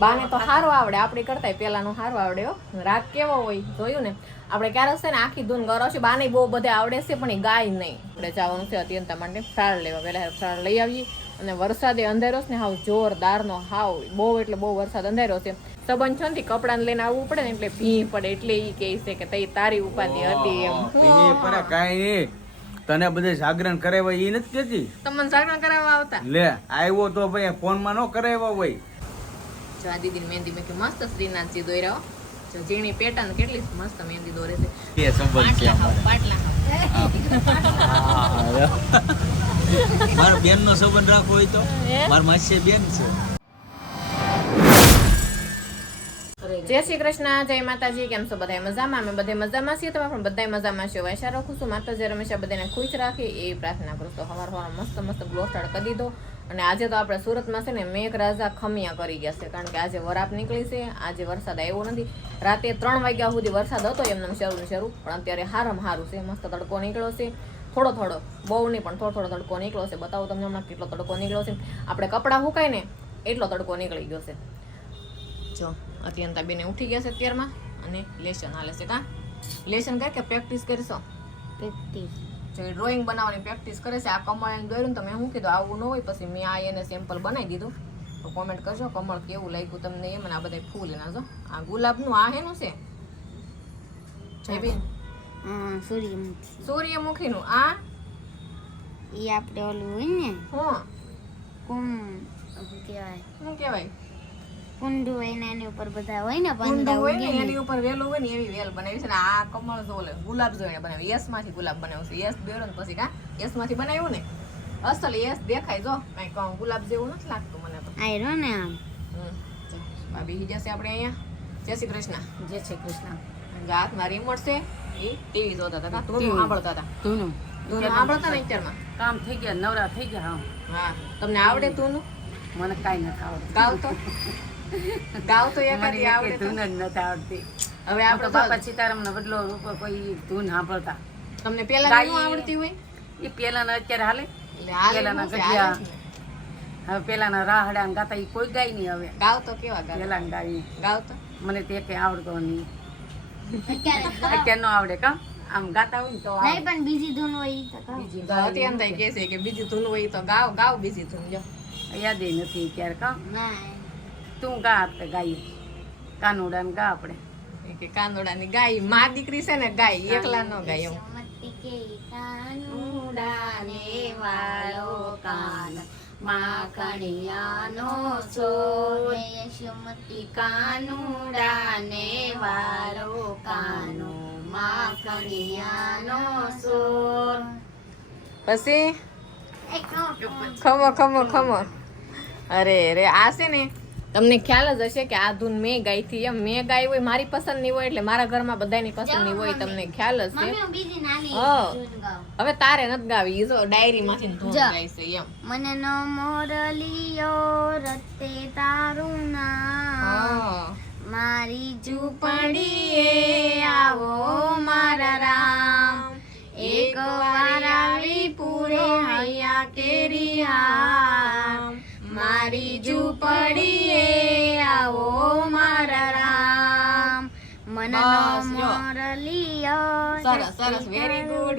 બાને તો સારો આવડે, આપડે કરતા પેલાનો સારો આવડે હો. રાગ કેવો હોય જોયું ને, આપણે ક્યારેક છે ને આખી ધૂન ગરો છે, બાને બહુ બધે આવડે છે પણ એ ગાય નહીં. આપણે જવાનું છે અત્યંતા માટે ફ્રાળ લેવા, પેલા ફ્રાળ લઈ આવીએ. અને વરસાદે અંધારો છે ને હાવ જોરદારનો, હાવ બહુ એટલે બહુ વરસાદ અંધારો છે. સંબંધ છે ને કપડાને લઈને આવવું પડે ને એટલે ભી પડે, એટલે એ કહે છે કે તઈ તારી ઉપાધિ હતી એમ. કાઈ નહીં, તને બધે જાગરણ કરાવ્યા એ નથી કેતી. તમને જાગરણ કરાવવા આવતા લે આવ્યો તો ભાઈ ફોન માં ન કરાવ્યા હોય. જો આ દીદી મહેંદી મેં મસ્ત શ્રીનાથજી દોર્યા. જો ઝીણી પેટર્ન કેટલી મસ્ત મહેંદી દોરે છે. એ સંબંધ છે પાટલા મારા બેન નો સંબંધ રાખવો હોય તો મારા માસી બેન છે. જય શ્રી કૃષ્ણ, જય માતાજી. કેમ છો બધા મજામાં? અમે બધે મજામાં છીએ, તમે પણ બધા મજામાં છો. આશા રાખું છું માતાજી હંમેશા બધાને ખુશ રાખે એ પ્રાર્થના કરું. તો સવાર મસ્ત મસ્ત ગ્લો સ્ટાર્ટ કરી દીધો. અને આજે તો આપણે સુરતમાં છે ને મેઘરાજા ખમિયા કરી ગયા છે, કારણ કે આજે વરાપ નીકળી છે. આજે વરસાદ આવ્યો નથી. રાતે 3 વાગ્યા સુધી વરસાદ હતો એમને શરૂ, પણ અત્યારે સારું છે. મસ્ત તડકો નીકળ્યો છે, થોડો થોડો, બહુ નહીં પણ થોડો થોડો તડકો નીકળ્યો છે. બતાવું તમને હમણાં કેટલો તડકો નીકળ્યો છે. આપણે કપડાં સુકાય ને એટલો તડકો નીકળી ગયો છે. જો અત્યંતા બેને ઉઠી ગયા છે અત્યારમાં, અને લેસન હાલે છે. કા લેસન કરે કે પ્રેક્ટિસ કરશો? પ્રેક્ટિસ. જો ડ્રોઈંગ બનાવવાની પ્રેક્ટિસ કરે છે. આ કમળ દોર્યું ને તમે શું કીધું આવું ન હોય, પછી મેં આ એને સેમ્પલ બનાવી દીધું. તો કોમેન્ટ કરજો કમળ કેવું લાગ્યું તમને એમ. આ બધા ફૂલ એના જો, આ ગુલાબનું આ હેનું છે જયબેન? સૂર્યમુખીનું. આ ઈ આપણે ઓલું હોય ને, શું કહેવાય? કુંડું હોય ને એની ઉપર બધા હોય ને, કુંડું હોય ને એની ઉપર વેલું હોય ને એવી વેલ બનાવી છે ને. આ કમળ જો ગુલાબ જોઈને બનાવ્યું, યસ માંથી ગુલાબ બનાવ્યું છે. યસ બેરો ને પછી કા યસ માંથી બનાવ્યું ને, અસલ યસ દેખાય. જો કઈ ગુલાબ જેવું નથી લાગતું મને તો. આયરો ને આમ ભાભી જશે આપણે અહીંયા. જય શ્રી કૃષ્ણ. જય શ્રી કૃષ્ણ. હાથમાં રિમોટ છે, એ ટીવી જોતા હતા, તું સાંભળતા હતા. તું સાંભળતા ને અત્યારમાં કામ થઈ ગયા, નવરા થઈ ગયા. હા, તમને આવડે તું? મને કાંઈ નથી આવડતું. ગાવ તો એકાદી આવડે. ધૂન જ નથી આવડતી. હવે આપણે બાપા સીતારામ નો બદલો કોઈ ધૂન સાંભળતા. તમને પેલા આવડતી હોય એ પેલાના અત્યારે હાલે, પેલાના એટલે ગઢિયા, હવે પેલાના રાહડા ગાતા એ કોઈ ગાય નહીં. હવે ગાવ તો કેવા ગાવ? પેલા ગાય ગાવ તો મને તે કઈ આવડતો નહીં. અત્યારે નો આવડે. કા આમ ગાતા હોય ને તો નહીં, પણ બીજી ધૂન હોય ઈ તો ગાવ. અત્યારે કહે છે કે બીજી ધૂન હોય તો ગાવ બીજી ધૂન. જો યાદ નથી ક્યારે. કા ના તું ગા આપણે ગાઈએ, કાનુડા ને ગા આપણે. કે કાંદોડાની ગાય માં દીકરી છે ને, ગાય એકલા નો ગાય એમ. મતી કે કાનુડાને વાળો કાન, માખણિયાનો છોડ, યશોમતી કાનુડાને વાળો કાનો, માખણિયાનો છોડ. પછી ખમો. અરે આ છે ને તમને ખ્યાલ જ હશે કે આ ધૂન મેં ગાઈ થી. એમ મેં ગાઈ હોય, મારી પસંદ ની હોય, એટલે મારા ઘરમાં બધાની પસંદ ની હોય. તમને ખ્યાલ જ છે. હવે તારે નથી ગાવી, જો ડાયરી માંથી ધૂન ગાય છે એમ. મને નો મોરલિયો રતે તારું નામ, મારી ઝૂંપડીએ આવો મારા રામ, એક વાર આવી પૂરે હૈયા કેરી હામ, મારી ઝૂંપડીએ આવો મારા રામ, મને નો મોરલિયો. સરસ, વેરી ગુડ.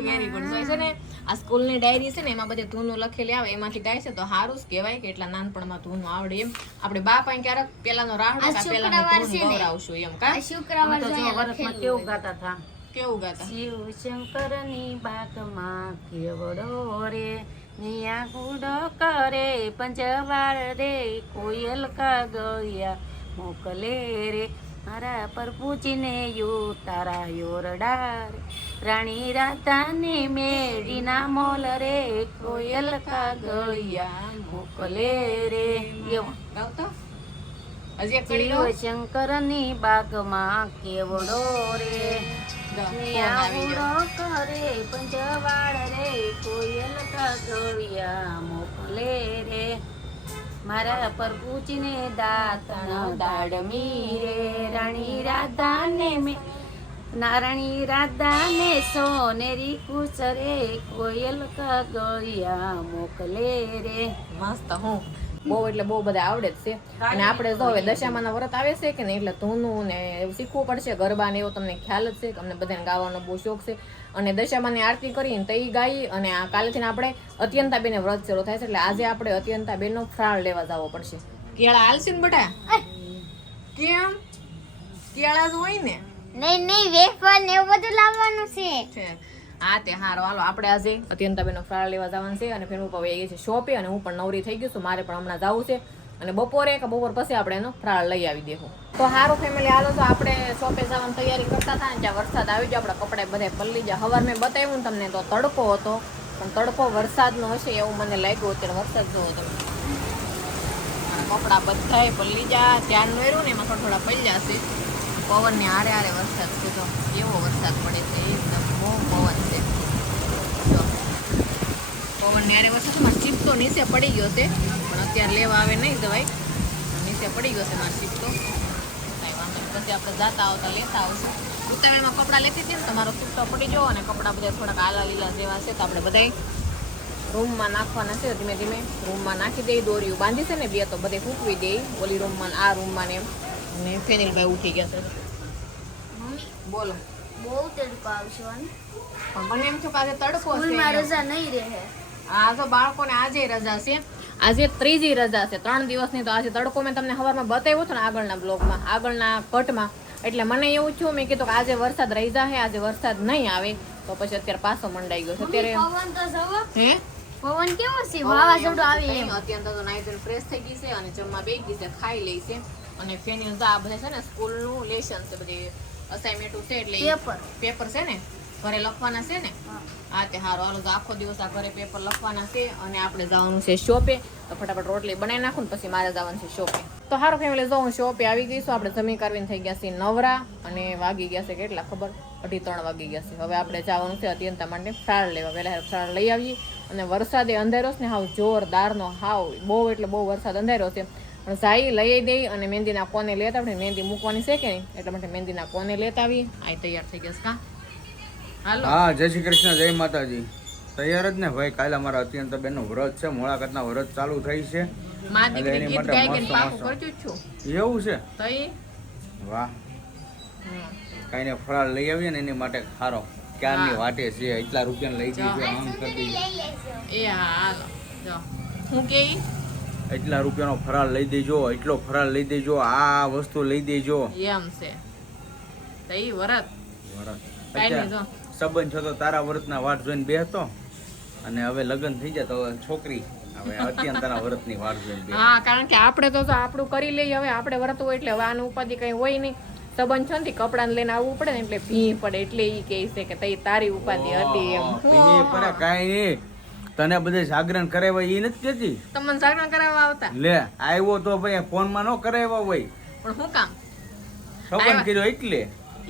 જોઈ છે ને આ સ્કૂલ ની ડાયરી છે ને, એમાં બધે ધૂનો લખેલી આવે, એમાંથી ગાય છે તો સારું જ કહેવાય કે એટલા નાનપણમાં ધૂનો આવડે એમ. આપણે બાપા ક્યારેક પેલાનો રાહડો પેલાનો ધૂન ગવરાવશું એમ. કા શુક્રવાર વર્ષમાં કેવું ગાતા હતા? કેવું ગાતા? શિવ શંકર ની બાગમાં કેવડો રે, નિયા કુડો કરે પંચવાર રે, કોયલ કાગળિયા મોકલે રે, મારા પર પૂછીને યુ તારા યોરડા રે, રાણી રાધાને મેળીના મોલ રે, કોયલ કાગળિયા મોકલે રે. એવું ગાવતો હજી એક શિવ શંકર ની બાગમાં કેવડો રે, નિયા કરે પંચવાળ રે, કોયલ કાગળિયા મોકલે રે, મારા પર પૂછીને દાતણ દાડમી રે, રાણી રાધાને મેં નારણી રાધાને સોનેરી કુસરે, કોયલ કાગળિયા મોકલે રે. મસ્ત. હું બહુ એટલે બહુ બધા આવડે જ છે. અને આપણે જો હવે દશામાના વ્રત આવે છે કે નહીં, એટલે ધૂનું ને એવું શીખવું પડશે, ગરબા ને એવો તમને ખ્યાલ જ છે કે અમને બધાને ગાવાનો બહુ શોખ છે. અને દશામાની આરતી કરીને તો એ ગાઈ, અને આ કાલેથી આપણે અત્યંતાબેને વ્રત શરૂ થાય છે, એટલે આજે આપણે અત્યંતાબેનનો ફરાળ લેવા જવો પડશે. કેળા હાલશે ને બટા? કેમ? કેળા જ હોય ને? નહીં વેફર ને એવું બધું લાવવાનું છે. હા તે હારો, હાલો આપણે આજે અત્યંતાબેનનો ફરાળ લેવા જવાનું છે. અને ફેર હું હવે એ છે શોપે, અને હું પણ નવરી થઈ ગઈ છું, મારે પણ હમણાં જવું છે. અને બપોર પછી આપણે એનો ફરાળ લઈ આવી દેવું. તો હારું ફેમિલી, હાલો તો આપણે શોપે જવાની તૈયારી કરતા હતા ને ત્યાં વરસાદ આવી ગયો, આપણા કપડા બધા પલળી ગયા. હવાર મેં બતાવ્યું ને તમને તો તડકો હતો, પણ તડકો વરસાદનો હશે એવું મને લાગ્યું. અત્યારે વરસાદ જોવો તમે, કપડા બધાય પલળી ગયા. ધ્યાન નોર્યું ને એમાં થોડા પલળ્યા છે. પવનને હારે હારે વરસાદ છે, તો કેવો વરસાદ પડે છે, એકદમ બહુ પવન છે. જો પવનને હારે વરસાદ, મારો ચીપ તો નીચે પડી ગયો છે, પણ અત્યારે લેવા આવે નહીં દવાઈ, નીચે પડી ગયો છે મારો ચીપ તો. કાંઈ વાંધો નહીં, પછી આપણે જાતા આવતા લેતા આવશું. ઉતાવળમાં કપડાં લેતી હતી ને તમારો છૂટો પડી ગયો, અને કપડાં બધા થોડાક આલા લીલા જેવા છે, તો આપણે બધા રૂમમાં નાખવાના છે. ધીમે ધીમે રૂમમાં નાખી દઈ, દોરીયું બાંધી છે ને બે, તો બધે ફૂંકવી દઈ ઓલી રૂમમાં આ રૂમમાં ને એમ. અને ફેનિલભાઈ ઉઠી ગયા છે. બોલો. બહુ તડકો આવશે પણ મને એમ થયું કે આજે તડકો સ્કૂલમાં છે. રજા નહીં રહે. આ તો બાળકોને આજે રજા છે, આજે ત્રીજી રજા છે 3 દિવસની. તો આજે તડકો મેં તમને સવારમાં બતાવ્યો હતો ને આગળના બ્લોગમાં, આગળના કટમાં. એટલે મને એવું થયું, મેં કીધું કે આજે વરસાદ રહી જાય, આજે વરસાદ નહીં આવે. તો પછી અત્યારે પાછો મંડાઈ ગયો છે. અત્યારે પવન તો જવો, હે પવન કેવો છે, વાવાઝોડું આવે એમ. અત્યારે તો નાઈ ધોઈને ફ્રેશ થઈ ગઈ છે, અને જમવા બેસી ગઈ છે, ખાઈ લઈ છે. અને ફેનિલ તો આ બધા છે ને સ્કૂલનું લેશન છે, બધી અસાઇનમેન્ટો છે, એટલે પેપર છે ને ઘરે લખવાના છે ને. હા તે હારું, હાલો તો આખો દિવસ આ ઘરે પેપર લખવાના છે, અને આપણે જવાનું છે શોપે. તો ફટાફટ રોટલી બનાવી નાખું ને પછી મારે જવાનું છે શોપે. તો હારું ફેમિલી, જો હું શોપે આવી ગઈ છું. આપણે જમી કરવીને થઈ ગયા છે નવરા, અને વાગી ગયા છે કેટલા ખબર, 2:30 વાગી ગયા છે. હવે આપણે જવાનું છે અત્યંતા માટે ફરાળ લેવા. પહેલા ફરાળ લઈ આવીએ. અને વરસાદે અંધારો છે ને, હાવ જોરદારનો, હાવ બહુ એટલે બહુ વરસાદ અંધારો છે. પણ સાઈ લઈ દઈ, અને મહેંદીના કોને લેતા આપણે મહેંદી મૂકવાની છે કે નહીં, એટલા માટે મહેંદીના કોને લેતા આવી. આ તૈયાર થઈ ગયા કા? હાલો. હા, જય શ્રી કૃષ્ણ, જય માતાજી. તૈયાર જ ને ભાઈ, કાલે અમારા અત્યંતાબેનનો વ્રત છે, મોળાકતના વ્રત ચાલુ થઈ છે. માં દીકરી ગીત ગાઈ ગઈને પાકું કરજો છું. એવું છે? તો ઈ વાહ, કઈ ને ફરાળ લઈ આવીએ ને એની માટે ખારો ક્યારની વાટે છે. એટલા રૂપિયા લઈ દીધો, આમ કરી દીધું. એ હા, હાલો જો હું કે એટલા રૂપિયાનો ફરાળ લઈ દેજો, એટલો ફરાળ લઈ દેજો, આ વસ્તુ લઈ દેજો. એમ છે તો ઈ વરત કઈ નહીં, જો સંબંધ છો તો તારા વ્રતના વાટ જોઈને બેસતો, અને હવે લગ્ન થઈ જાય તો છોકરી હવે અત્યંતાના વ્રતની વાટ જોઈને બેસે. હા, કારણ કે આપણે તો આપણું કરી લઈએ. હવે આપણે વ્રત હોય એટલે હવે આનું ઉપાધિ કઈ હોય નહીં. સંબંધ છે ને કપડાને લઈને આવવું પડે ને, એટલે ભી પડે, એટલે ઈ કહે છે કે તઈ તારી ઉપાધિ હતી એમ. ભી પડે કાઈ નહીં, તને બધે જાગરણ કરાવ્યા એ નથી કેતી. તમને જાગરણ કરાવવા આવતા? લે આવ્યો તો ભાઈ ફોનમાં ન કરાવ્યા હોય, પણ શું કામ સંબંધ કર્યો એટલે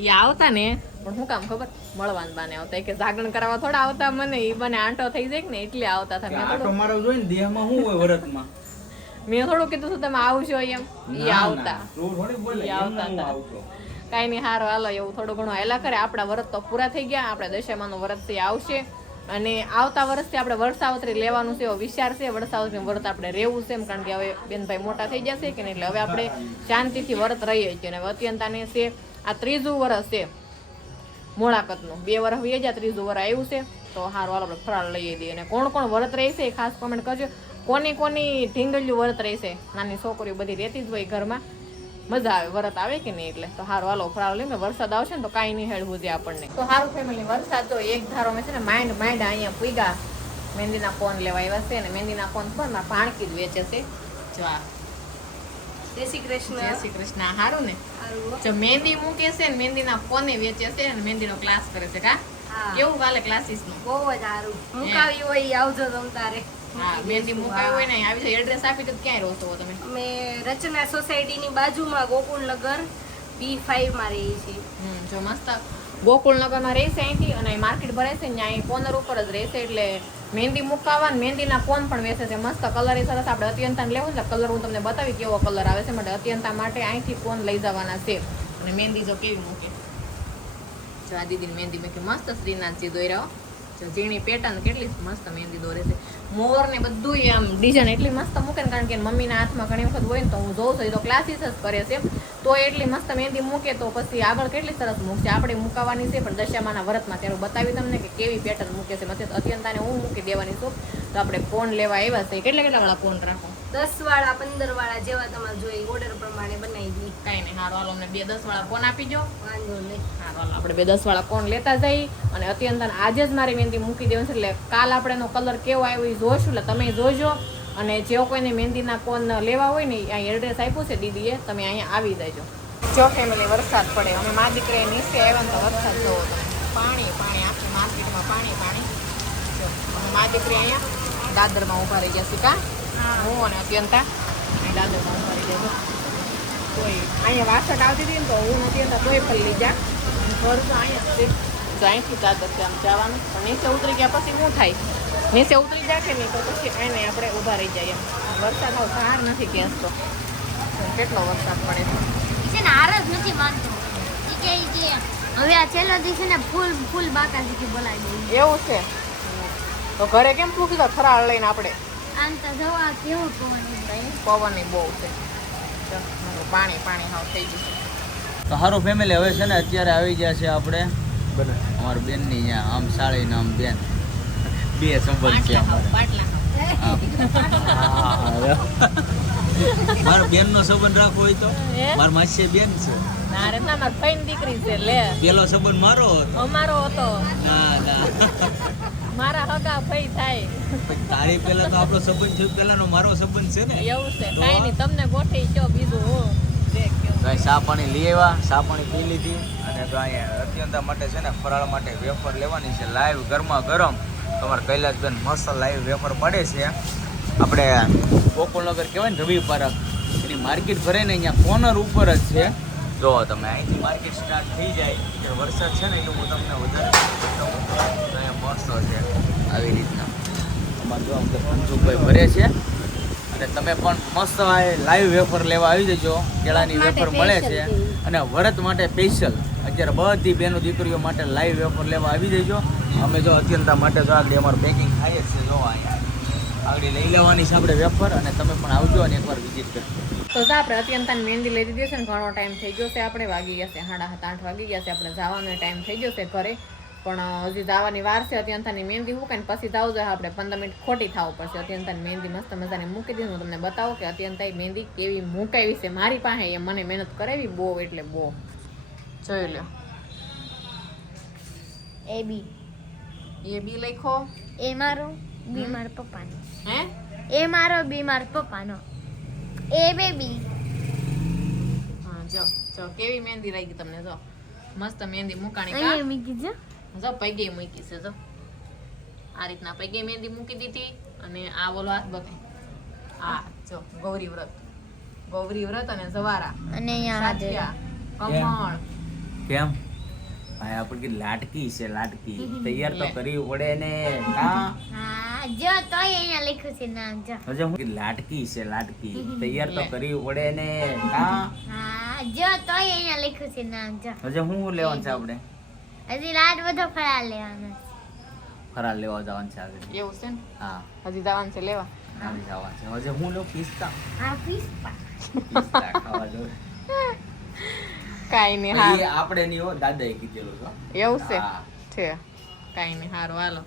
એ આવતા ને. પણ શું કામ ખબર, મળવાન બાને આવતા, કે જાગરણ કરાવવા થોડા આવતા. મને ઈ બને આંટો થઈ જાય ને એટલે આવતા હતા. આટો મારો જોઈને દેહમાં શું હોય વ્રતમાં. મેં થોડું કીધું છું તમે આવશો એમ, ઈ આવતા. તું થોડી બોલે ઈ આવતા એમ હતા. આવતો. કાંઈ નહીં, હારો હાલો, એવું થોડું ઘણું હેલા કરે. આપણા વ્રત તો પૂરા થઈ ગયા, આપણે દશામાનું વ્રત થી આવશે. અને આવતા વર્ષથી આપણે વરસાવત્રી લેવાનું છે એવો વિચાર છે. વરસાવત્રી વ્રત આપણે રહેવું છે એમ, કારણ કે હવે બેનભાઈ મોટા થઈ જશે કે નહીં, એટલે હવે આપણે શાંતિથી વ્રત રહીએ છીએ. અને અત્યંતાને છે આ 3જું વર્ષ છે મોળાકતનું. 2 વર્ષ વહી જાય, 3જું વર્ષ આવ્યું છે. તો હારું હાલો આપણે ફરાળ લઈ દઈએ. અને કોણ કોણ વ્રત રહેશે એ ખાસ કોમેન્ટ કરજો. કોની કોની ઢીંગલિયું વ્રત રહેશે, નાની છોકરીઓ બધી રહેતી જ હોય ઘરમાં, મજા આવે વ્રત આવે કે નહીં. એટલે તો હારું હાલો ફરાળ લઈને, વરસાદ આવશે ને તો કાંઈ નહીં હેળવું છે આપણને. તો હારું ફેમિલી, વરસાદ તો એક ધારો મેં છે ને માંડ અહીંયા પૂગ્યા. મહેંદીના કોન લેવા આવ્યા છે, અને મહેંદીના કોન પર મારા ભાણકી જ વેચે છે. જો આ જય શ્રી કૃષ્ણ. જય શ્રી કૃષ્ણ. હારું ને, જો મહેંદી મૂકે છે ને મહેંદીના કોને વેચે છે, અને મહેંદીનો ક્લાસ કરે છે. કા કેવું કાલે ક્લાસીસ નું? બહુ જ સારું. મુકાવી હોય આવજો તમ તારે. હા, મહેંદી મુકાવી હોય ને આવી જાય. એડ્રેસ આપી દો, ક્યાંય રહો છો તમે? અમે રચના સોસાયટીની બાજુમાં ગોકુળનગર B5 માં રહીએ છીએ. જો મસ્ત ગોકુળનગરમાં રહેશે અહીંથી, અને માર્કેટ ભરાય છે ને અહીં કોર્નર ઉપર જ રહેશે. એટલે મહેંદી મુકાવા ને મહેંદીના કોન પણ વેચે છે. મસ્ત કલર એ સરસ. આપણે અત્યંતાને લેવું છે, કલર હું તમને બતાવી કેવો કલર આવે છે. માટે અત્યંતા માટે અહીંથી કોન લઈ જવાના છે. અને મહેંદી જો કેવી મૂકે, જો આ દીદીની મહેંદી મૂકી મસ્ત. શ્રીનાથજી દોર્યા, જો ઝીણી પેટર્ન કેટલી મસ્ત મહેંદી દોરે છે. મોર ને બધું આમ ડિઝાઇન એટલી મસ્ત મૂકે ને, કારણ કે મમ્મીના હાથમાં ઘણી વખત હોય ને તો હું જોઉં છું, એ તો ક્લાસીસ જ કરે છે, તો એટલી મસ્ત મહેંદી મૂકે તો પછી આગળ કેટલી સરસ મૂકશે. આપણે મુકાવાની છે પણ દશામાના વ્રતમાં ત્યારે બતાવી તમને કે કેવી પેટર્ન મૂકે છે. મતલબ અત્યંતાને હું મૂકી દેવાની છું. તો આપણે કોણ લેવા આવ્યા છે, કેટલા વાળા કોણ રાખો? 10 વાળા 15 વાળા જેવા તમારે જોઈએ ઓર્ડર પ્રમાણે બનાવી દઈએ. કાંઈ નહીં, હારો હાલો અમને 2 10 વાળા કોણ આપી દો. વાંધો નહીં. હારો હાલો આપણે 2 10 વાળા કોણ લેતા જઈએ. અને અત્યંતાને આજે જ મારી મહેંદી મૂકી દેવાની છે, એટલે કાલ આપણે એનો કલર કેવો આવ્યો એ જોઈશું, એટલે તમે જોજો. અને જેઓ કોઈને મહેંદીના કોન લેવા હોય ને અહીં એડ્રેસ આપ્યું છે દીદીએ, તમે અહીંયા આવી જજો. જો ફેમિલી વરસાદ પડે, અમે મા દીકરી નીચે આવ્યા ને તો વરસાદ જોવો તમે, પાણી પાણી આખી માર્કેટમાં પાણી પાણી. જો અમે મા દીકરી અહીંયા દાદરમાં ઊભા રહી ગયા કા, હું અને અત્યંતા અહીં દાદરમાં ઊભા રહી ગયા. કોઈ અહીંયા વાસણ આવતી હતી ને તો હું અત્યંતા તોય ફરી જા ઘર તો અહીંયા જ છે, અહીંથી દાદર છે આમ જવાનું. પણ નીચે ઉતરી ગયા પછી શું થાય, નીચે ઉતરી જાય કે નહીં તો પછી આને આપણે ઊભા રહી જાય એમ. વરસાદ આવ ધાર નથી ખેંચતો, કેટલો વરસાદ પડે છે. છે ને હાર જ નથી માનતો. ઈ કે હવે આ છેલ્લો દિવસ છે ને ફૂલ બાકાજીથી બોલાવી દે. એવું છે તો ઘરે કેમ તું કીધું ફરાળ લઈને આપણે? આમ તો જવા કેવું પવન પવન બહુ છે, પાણી પાણી હાવ થઈ ગયું છે. તો સારું ફેમિલી, હવે છે ને અત્યારે આવી ગયા છે આપણે અમારા બેનની અહીંયા, આમ સાળી ને આમ બેન, બે સંબંધ છે મારા બેન નો સંબંધ રાખવો હોય તો મારા માસી બેન છે. ના રે ના, મારી ફઈની દીકરી છે. લે પેલો સંબંધ મારો હતો. અમારો હતો. ના ના, મારા હગા ફઈ થાય. તારી પેલા તો આપણો સંબંધ છે, પેલાનો મારો સંબંધ છે ને. એવું છે, કાઈ નહીં, તમને ગોઠવી કયો બીજું હું દેખ કયો. તો ચા પાણી લઈ આવ્યા, ચા પાણી પી લીધી, અને તો અહીંયા અત્યંતા માટે છે ને ફરાળ માટે વેફર લેવાની છે લાઈવ ગરમા ગરમ. તમારે કૈલાસબેન મસ્ત લાઈવ વેફર પડે છે. આપણે ગોકુલનગર કહેવાય ને રવિ પાર્ક, એની માર્કેટ ભરે ને અહીંયા કોર્નર ઉપર જ છે. જો તમે અહીંથી માર્કેટ સ્ટાર્ટ થઈ જાય એટલે વરસાદ છે ને એટલે હું તમને વધારે બતાવું. તો અહીંયા મસ્ત છે આવી રીતના અમારે જો અમને મનસુખભાઈ ભરે છે. અને તમે પણ મસ્ત લાઈવ વેફર લેવા આવી જજો. કેળાની વેફર મળે છે અને વ્રત માટે સ્પેશિયલ અત્યારે બધી બેનો દીકરીઓ માટે લાઈવ વેફર લેવા આવી જજો. અમે જો અત્યંતા માટે જો આગળ અમારું પેકિંગ થાય જ છે. જો અહીંયા આગળ લઈ લેવાની છે આપણે વેફર, અને તમે પણ આવજો અને એકવાર વિઝિટ કરજો. તો આપણે અત્યંતાની મહેંદી લઈ દીધી છે ને, ઘણો ટાઈમ થઈ ગયો છે. આપણે વાગી ગયા છે 7:30 8 વાગી ગયા છે. આપણે જવાનો ટાઈમ થઈ ગયો છે ઘરે, પણ હજી જવાની વાર છે. અત્યંતાની મહેંદી મૂકે ને પછી જવું જોઈએ આપણે, 15 મિનિટ ખોટી થવું પડશે. અત્યંતાની મહેંદી મસ્ત મજાની મૂકી દીધી. હું તમને બતાવું કે અત્યંતાની મહેંદી કેવી મૂકાવી છે મારી પાસે. એ મને મહેનત કરાવી બહુ એટલે બહુ. જોઈ લો, એ બી એ બી લખો. એ મારો બી મારા પપ્પાનો. હે એ મારો બી મારા પપ્પાનો. એ બેબી. હા જો જો કેવી મહેંદી લાગી તમને. જો મસ્ત મહેંદી મુકાણી કા. અહીંયા મૂકી જો. જો પગે મૂકી છે. જો આ રીતના પગે મહેંદી મૂકી દીધી. અને આ બોલો હાથ બતાય. આ જો ગૌરી વ્રત અને જવારા અને અહીંયા સાચિયા કમળ. કેમ ભાઈ આપણે લાટકી છે, લાટકી તૈયાર તો કરી પડે ને. હા જો તોય અહીંયા લખ્યું છે નામ જો. હજે હું લાટકી છે, લાટકી તૈયાર તો કરી પડે ને. હા જો તોય અહીંયા લખ્યું છે નામ જો. હજે હું લેવાનું છે આપણે? હજી લાડ બધો ફરાળ લેવાનો છે. ફરાળ લેવા જવાનું છે આગળ. એવું છે ને, હા હજી જવાનું છે લેવા. આવી જવાનું છે. હજે હું લઉં પિસ્તા. હા પિસ્તા. પિસ્તા ખાવા જવું. કાઈ નહીં, એ હારું. આપણે નહીં હો, દાદાએ કીધેલું છે. એવું છે હા. છે કાઈ નહીં, હારું હાલો.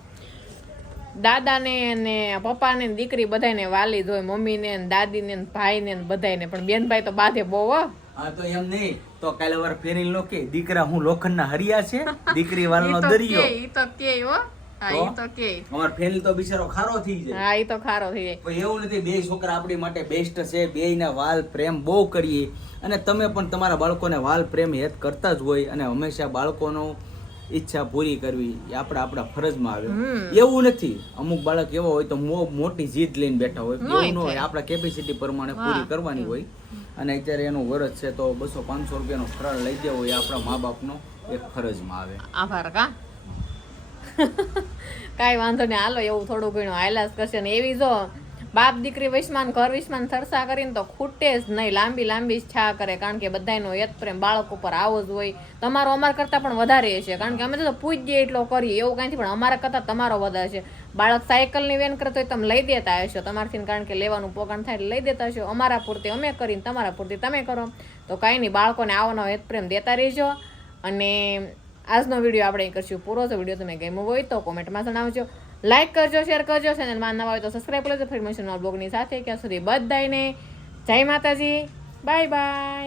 દાદાને ને પપ્પાને ને દીકરી બધાને વાલી જ હોય, મમ્મીને ને દાદીને ને ભાઈને ને બધાને. પણ બેનભાઈ તો બાધે બહુ હો. હા તો એમ નહીં તો કાલે વાર ફેરી લો કે દીકરા હું લોખંડના હરિયા છે, દીકરી વાળનો ઈ તો દરિયો. કે, ઈ તો કે હો. હા ઈ તો કે. અમાર ફેરી તો બિચારો ખારો થઈ જાય. હા ઈ તો ખારો થઈ જાય. પણ એવું નથી, બે છોકરા આપણી માટે બેસ્ટ છે. બેયના વાલ પ્રેમ બહુ કરીએ, અને તમે પણ તમારા બાળકોને વાલ પ્રેમ હેત કરતા જ હોય, અને હંમેશા બાળકોનો ઈચ્છા પૂરી કરવી એ આપણા ફરજમાં આવે. એવું નથી, અમુક બાળક એવો હોય તો મોટી જીદ લઈને બેઠા હોય, એવું ન હોય. આપણા કેપેસિટી પ્રમાણે પૂરી કરવાની હોય. અને અત્યારે એનું વરસ છે તો 200-500 રૂપિયાનો ફરાળ લઈ દેવો એ આપણા મા બાપનો એક ફરજમાં આવે. આભાર કા. કાંઈ વાંધો નહીં, હાલો એવું થોડું ઘણું હાયલાસ કરશે. ને એવી જો બાપ દીકરી વૈશ્માન ઘર વિશ્માન થરસા કરીને તો ખૂટે જ નહીં, લાંબી લાંબી છા કરે, કારણ કે બધાનો યત પ્રેમ બાળક ઉપર આવો જ હોય. તમારો અમારા કરતાં પણ વધારે છે, કારણ કે અમે તો પૂજ્ય એટલો કરીએ એવું કાંઈથી, પણ અમારા કરતાં તમારો વધારે છે. બાળક સાયકલની વેન કરતો હોય તમે લઈ દેતા હશો તમારથી, કારણ કે લેવાનું પોકાણ થાય એટલે લઈ દેતા હશો. અમારા પૂરતી અમે કરીને તમારા પૂરતી તમે કરો, તો કાંઈ નહીં, બાળકોને આવવાનો યત પ્રેમ દેતા રહેજો. અને આજનો વિડીયો આપણે અહીં કરશું પૂરો. તો વિડીયો તમે ગમ્યો હોય તો કોમેન્ટમાં જણાવજો, લાઈક કરજો, શેર કરજો, ચેનલમાં નવા હોય તો સબસ્ક્રાઈબ કરજો. ફરી મળીશું નવા બ્લોગની સાથે. ત્યાં સુધી બધાને જય માતાજી, બાય બાય.